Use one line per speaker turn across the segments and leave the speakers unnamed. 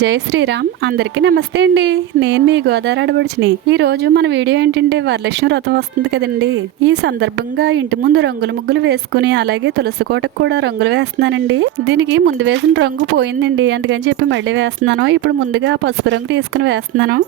జై శ్రీరామ్. అందరికీ నమస్తే అండి. నేను మీ గోదావరి ఆడబడిచిని ఈ రోజు మన వీడియో ఏంటంటే వరలక్ష్మి వ్రతం వస్తుంది కదండి. ఈ సందర్భంగా ఇంటి ముందు రంగుల ముగ్గులు వేసుకుని అలాగే తులసి కోటకు కూడా రంగులు వేస్తున్నానండి. దీనికి ముందు వేసిన రంగు పోయిందండి. అందుకని చెప్పి మళ్ళీ వేస్తున్నాను. ఇప్పుడు ముందుగా పసుపు రంగు తీసుకుని వేస్తున్నాను.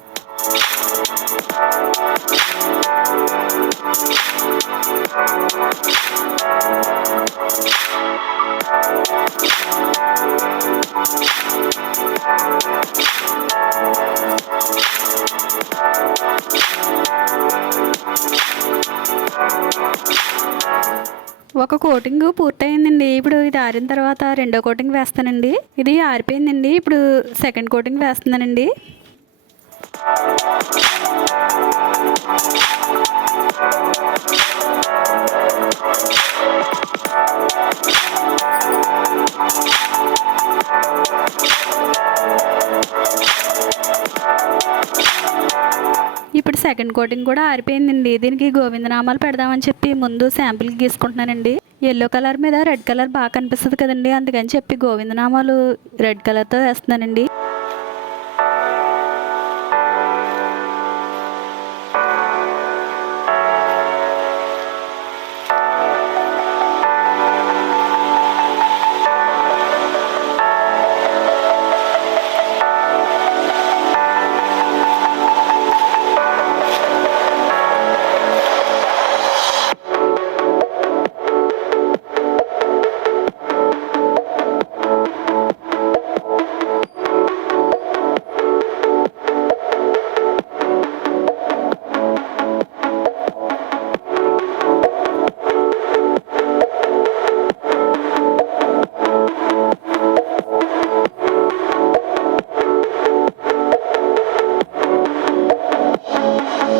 ఒక కోటింగ్ పూర్తయిందండి. ఇప్పుడు ఇది ఆరిన తర్వాత రెండో కోటింగ్ వేస్తానండి. ఇది ఆరిపోయిందండి. ఇప్పుడు సెకండ్ కోటింగ్ వేస్తున్నానండి. సెకండ్ కోటింగ్ కూడా ఆరిపోయిందండి. దీనికి గోవిందనామాలు పెడదామని చెప్పి ముందు శాంపిల్ గీసుకుంటున్నానండి. ఎల్లో కలర్ మీద రెడ్ కలర్ బాగా కనిపిస్తుంది కదండి. అందుకని చెప్పి గోవిందనామాలు రెడ్ కలర్తో వేస్తున్నానండి.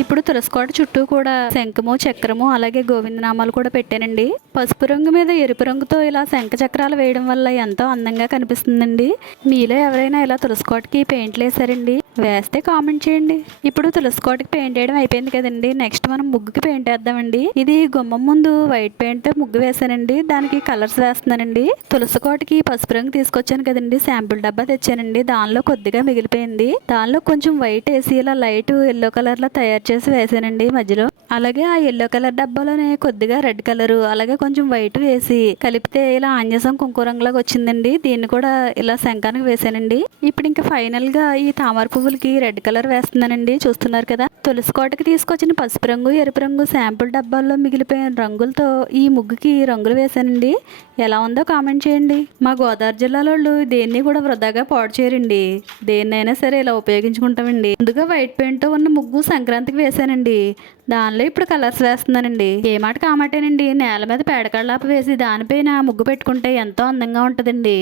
ఇప్పుడు తులసికోట చుట్టూ కూడా శంఖము చక్రము అలాగే గోవిందనామాలు కూడా పెట్టానండి. పసుపు రంగు మీద ఎరుపు రంగుతో ఇలా శంఖ చక్రాలు వేయడం వల్ల ఎంతో అందంగా కనిపిస్తుందండి. మీలో ఎవరైనా ఇలా తులసికోటకి పెయింట్లు వేసారండి వేస్తే కామెంట్ చేయండి. ఇప్పుడు తులసికోటకి పెయింట్ వేయడం అయిపోయింది కదండి. నెక్స్ట్ మనం ముగ్గుకి పెయింట్ వేద్దామండి ఇది గుమ్మం ముందు వైట్ పెయింట్తో ముగ్గు వేసానండి దానికి కలర్స్ వేస్తున్నానండి. తులసికోటకి పసుపు రంగు తీసుకొచ్చాను కదండి. శాంపుల్ డబ్బా తెచ్చానండి. దానిలో కొద్దిగా మిగిలిపోయింది. దానిలో కొంచెం వైట్ వేసి ఇలా లైట్ ఎల్లో కలర్లో తయారు చేసి వేసానండి మధ్యలో. అలాగే ఆ ఎల్లో కలర్ డబ్బాలోనే కొద్దిగా రెడ్ కలర్ అలాగే కొంచెం వైట్ వేసి కలిపితే ఇలా ఆంజసం కుంకుమ రంగులాగా వచ్చిందండి. దీన్ని కూడా ఇలా శంఖానికి వేసానండి ఇప్పుడు ఇంకా ఫైనల్గా ఈ తామర పువ్వులకి రెడ్ కలర్ వేస్తున్నానండి. చూస్తున్నారు కదా? తులసి కోటకి తీసుకొచ్చిన పసుపు రంగు ఎరుపు రంగు శాంపుల్ డబ్బాల్లో మిగిలిపోయిన రంగులతో ఈ ముగ్గుకి రంగులు వేసానండి ఎలా ఉందో కామెంట్ చేయండి. మా గోదావరి జిల్లాలో వాళ్ళు దేన్ని కూడా వృధాగా పాడు చేయరండి. దేన్నైనా సరే ఇలా ఉపయోగించుకుంటామండి. ముందుగా వైట్ పెయింట్తో ఉన్న ముగ్గు సంక్రాంతికి వేసానండి దానిలో ఇప్పుడు కలర్స్ వేస్తున్నానండి. ఏ మాట కామాటేనండి. నేల మీద పేడకళ్ళాప వేసి దానిపైన ముగ్గు పెట్టుకుంటే ఎంతో అందంగా ఉంటుందండి.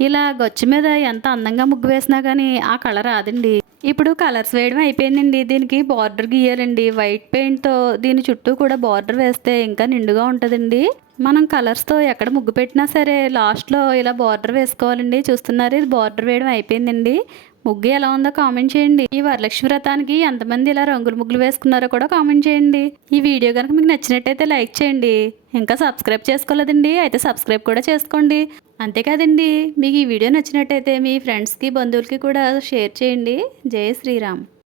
ఇలా గొచ్చు మీద ఎంత అందంగా ముగ్గు వేసినా కానీ ఆ కలర్ రాదండి. ఇప్పుడు కలర్స్ వేయడం అయిపోయిందండి. దీనికి బార్డర్ గీయాలండి వైట్ పెయింట్తో దీని చుట్టూ కూడా బార్డర్ వేస్తే ఇంకా నిండుగా ఉంటుందండి. మనం కలర్స్తో ఎక్కడ ముగ్గు పెట్టినా సరే లాస్ట్లో ఇలా బార్డర్ వేసుకోవాలండి. చూస్తున్నారు ఇది బార్డర్ వేయడం అయిపోయిందండి. ముగ్గు ఎలా ఉందో కామెంట్ చేయండి. ఈ వరలక్ష్మి వ్రతానికి ఎంతమంది ఇలా రంగులు ముగ్గులు వేసుకున్నారో కూడా కామెంట్ చేయండి. ఈ వీడియో కనుక మీకు నచ్చినట్టయితే లైక్ చేయండి. ఇంకా సబ్స్క్రైబ్ చేసుకోలేదండి అయితే సబ్స్క్రైబ్ కూడా చేసుకోండి. అంతేకాదండి మీకు ఈ వీడియో నచ్చినట్టయితే మీ ఫ్రెండ్స్కి బంధువులకి కూడా షేర్ చేయండి. జై శ్రీరామ్.